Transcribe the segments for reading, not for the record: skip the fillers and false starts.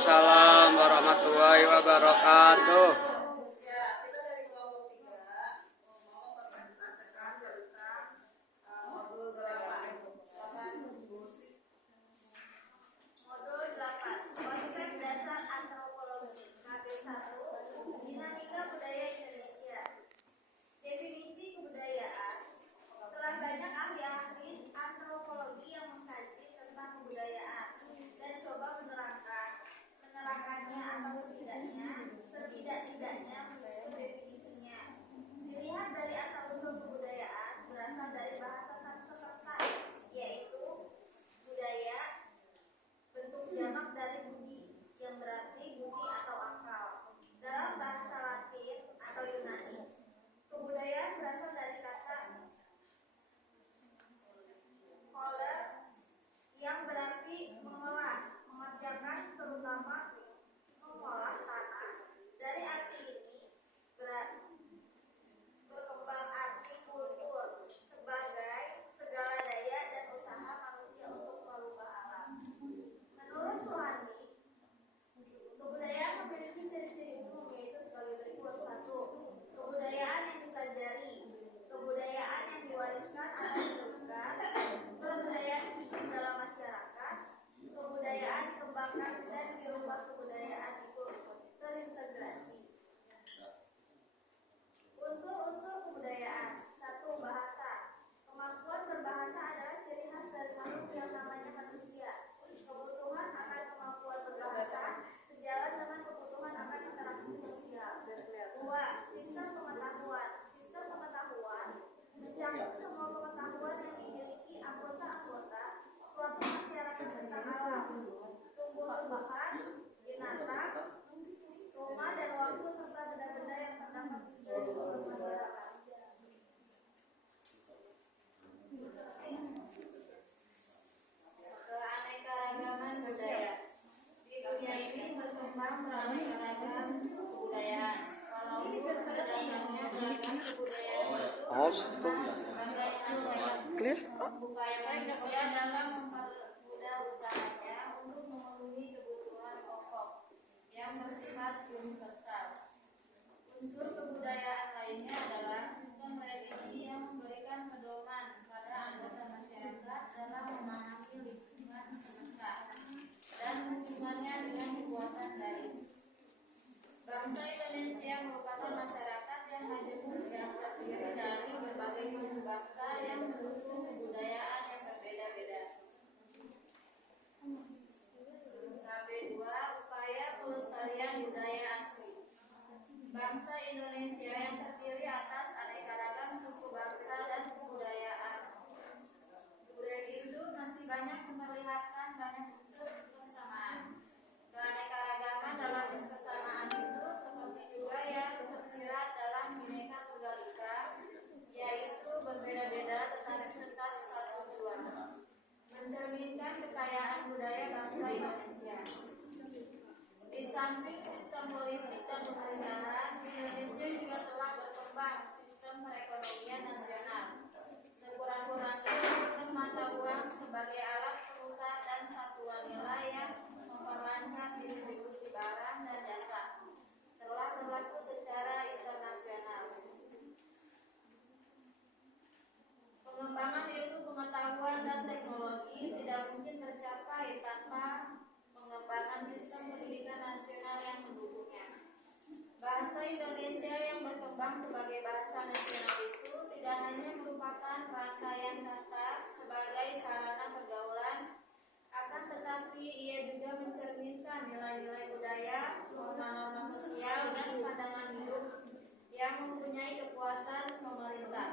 Waalaikumsalam warahmatullahi wabarakatuh. Indonesia dalam mempermudah usahanya untuk memenuhi kebutuhan pokok yang bersifat universal. Unsur kebudayaan lainnya adalah sistem religi yang memberikan pedoman pada anggota masyarakat dalam memahami lingkungan semesta dan hubungannya dengan kekuatan gaib. Bangsa Indonesia merupakan masyarakat yang majemuk yang terdiri dari berbagai suku bangsa yang mendukung kebudayaan yang berbeda-beda. KB2 Upaya Pelestarian Budaya Asli. Bangsa Indonesia yang terdiri atas aneka ragam suku bangsa dan kebudayaan. Budaya itu masih banyak memperlihatkan banyak unsur kebersamaan. Keanekaragaman dalam kebersamaan itu seperti juga yang tersirat dalam Bhinneka Tunggal Ika, yaitu berbeda-beda tetapi tetap satu tujuan, mencerminkan kekayaan budaya bangsa Indonesia. Di samping sistem politik dan pemerintahan, di Indonesia juga telah berkembang sistem perekonomian nasional. Sekurang-kurangnya sistem mata uang sebagai alat penukar dan satuan nilai yang memperlancar distribusi barang dan jasa telah berlaku secara internasional. Pengembangan ilmu pengetahuan dan teknologi tidak mungkin tercapai tanpa pengembangan sistem pendidikan nasional yang mendukungnya. Bahasa Indonesia yang berkembang sebagai bahasa nasional itu tidak hanya merupakan rangkaian kata sebagai sarana pergaulan, akan tetapi ia juga mencerminkan nilai-nilai budaya, norma-norma sosial, dan pandangan hidup yang mempunyai kekuatan pemerintah.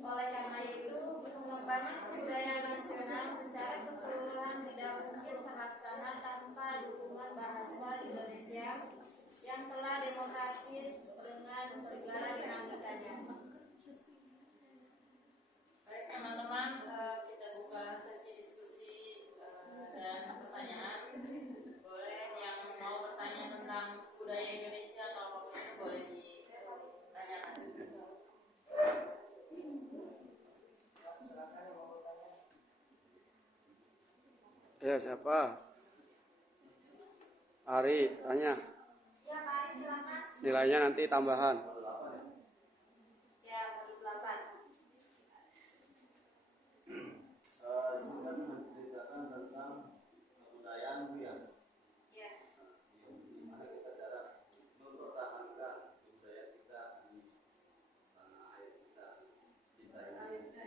Oleh karena itu, pengembangan kebudayaan nasional secara keseluruhan tidak mungkin terlaksana tanpa dukungan bahasa Indonesia yang telah demokratis dengan segala dinamikanya. Baik teman-teman, kita buka sesi diskusi dan pertanyaan. Boleh yang mau bertanya tentang budaya Indonesia atau apapun itu boleh ditanyakan. Ya, siapa? Ari, tanya. Ya, Pak Ari silakan. Nilainya nanti tambahan. Ya, modul 8. Kita menceritakan tentang kebudayaan Bu ya. Ya. Gimana kita cara mempertahankan budaya kita di tanah air kita, kita Indonesia.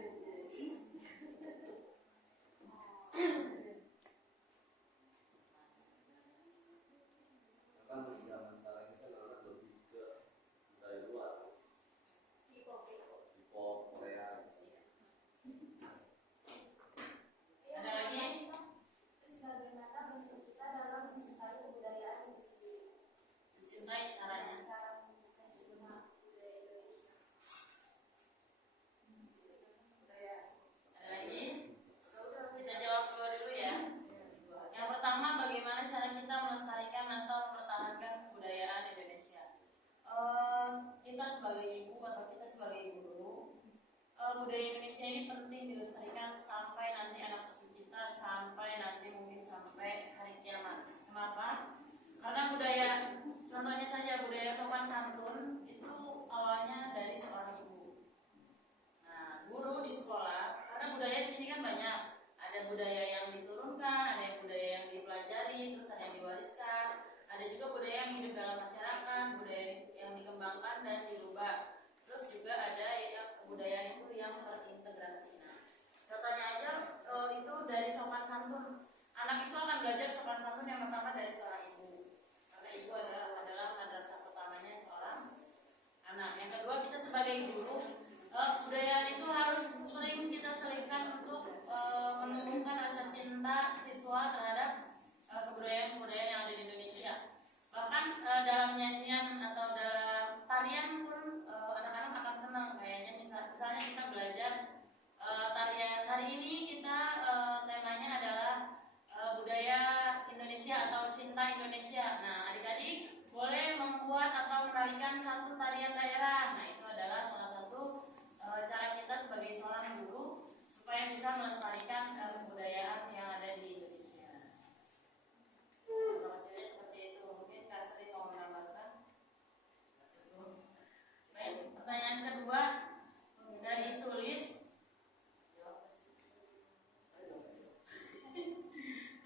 Kan zaman sekarang kita orang lebih ke budaya luar, K-pop, Korea. Ada lagi? Terus bagaimana bentuk kita dalam mencintai kebudayaan itu sendiri? Mencintai caranya. Cara mencintai segenap budaya Indonesia. Ada lagi? Kita jawab dulu ya. Yang pertama, bagaimana cara kita melestarikan atau mempertahankan kebudayaan Indonesia? Kita sebagai ibu atau kita sebagai guru, budaya Indonesia ini penting dilestarikan sampai nanti anak cucu kita, sampai nanti mungkin sampai hari kiamat. Kenapa? Karena budaya, contohnya saja budaya sopan santun itu awalnya dari seorang ibu. Nah, guru di sekolah, karena budaya di sini kan banyak. Ada budaya yang diturunkan, ada yang budaya yang dipelajari, terus ada yang diwariskan, ada juga budaya yang hidup dalam masyarakat, budaya yang dikembangkan dan dirubah. Terus juga ada yang kebudayaan itu yang terintegrasi. Nah, contohnya aja itu dari sopan santun. Anak itu akan belajar sopan santun yang pertama dari seorang ibu. Karena ibu adalah madrasah pertamanya seorang anak. Yang kedua, kita sebagai guru, kebudayaan itu harus sering kita selipkan untuk menumbuhkan rasa cinta siswa terhadap kebudayaan-kebudayaan yang ada di Indonesia. Bahkan dalam nyanyian atau dalam tarian pun anak-anak akan senang. Kayaknya misalnya kita belajar tarian hari ini, kita temanya adalah budaya Indonesia atau cinta Indonesia. Nah, adik-adik boleh membuat atau menarikan satu tarian daerah. Nah, itu adalah salah satu cara kita sebagai seorang guru supaya bisa melestarikan kebudayaan yang ada di Indonesia. Contoh kecilnya seperti itu. Mungkin Kak Sri mau menambahkan. Baik, pertanyaan kedua dari Sulis.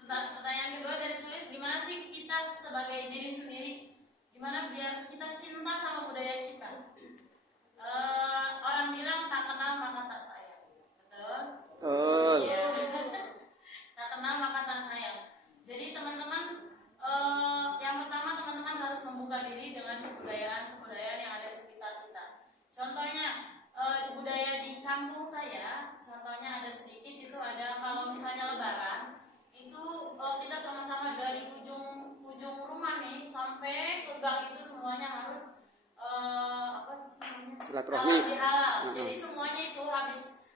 Pertanyaan kedua dari Sulis, gimana sih kita sebagai diri sendiri, gimana biar kita cinta sama budaya kita? Orang bilang tak kenal maka tak sayang, betul? Betul. Iya. Tak kenal maka tak sayang. Jadi teman-teman, yang pertama teman-teman harus membuka diri dengan kebudayaan yang ada di sekitar kita. Contohnya budaya di kampung saya, contohnya ada sedikit itu ada kalau misalnya Lebaran. Itu kita sama-sama dari ujung rumah nih sampai ke gang itu semuanya harus Silaturahmi. dihalal. Jadi semuanya itu habis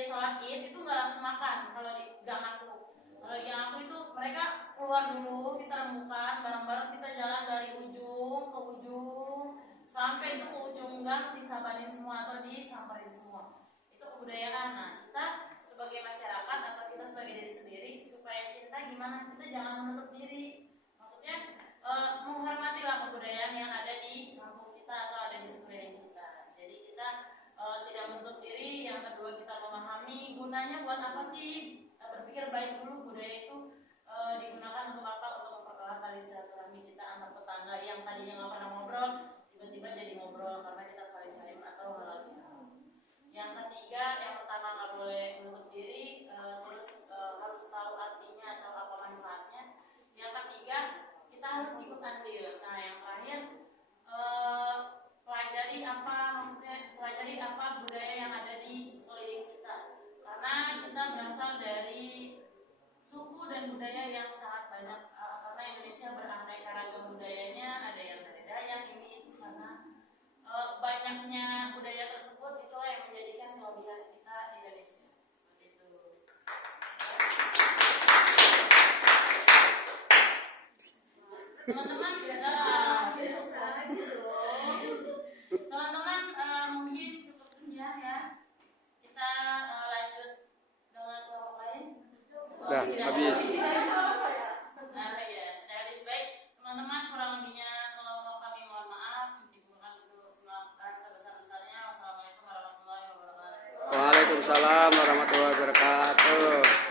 sholat Id itu nggak langsung makan kalau di gang aku. Kalau di gang aku itu mereka keluar dulu, kita rembukan bareng-bareng, kita jalan dari ujung ke ujung sampai itu ke ujung gang disabarin semua atau disamperin semua. Itu kebudayaan. Nah, kita sebagai masyarakat atau kita sebagai diri sendiri supaya cinta gimana, kita jangan menutup diri. Maksudnya menghormatilah kebudayaan yang ada di kampung kita atau ada di sekeliling kita. Jadi kita tidak menutup diri. Yang kedua, kita memahami gunanya buat apa sih, berpikir baik dulu budaya itu digunakan untuk apa, untuk memperkuat tali silaturahmi kita antar tetangga yang tadinya nggak pernah ngobrol tiba-tiba jadi ngobrol karena kita saling atau halal bihalal. Yang ketiga, yang pertama nggak boleh menutup diri, terus harus tahu artinya atau apa manfaatnya. Yang ketiga, kita harus ikut andil. Nah, yang terakhir, pelajari apa budaya yang ada di sekeliling kita. Karena kita berasal dari suku dan budaya yang sangat banyak. Karena Indonesia beraneka ragam budayanya, ada yang dari Dayak ini itu karena banyaknya budaya tersebut itulah yang menjadikan kelebihan kita di Indonesia. Seperti itu. Teman-teman, teman-teman mungkin cukup sekian ya. Kita lanjut dengan kelompok lain. Dah, habis. Nah, ya, sudah habis. Baik, Waalaikumsalam warahmatullahi wabarakatuh.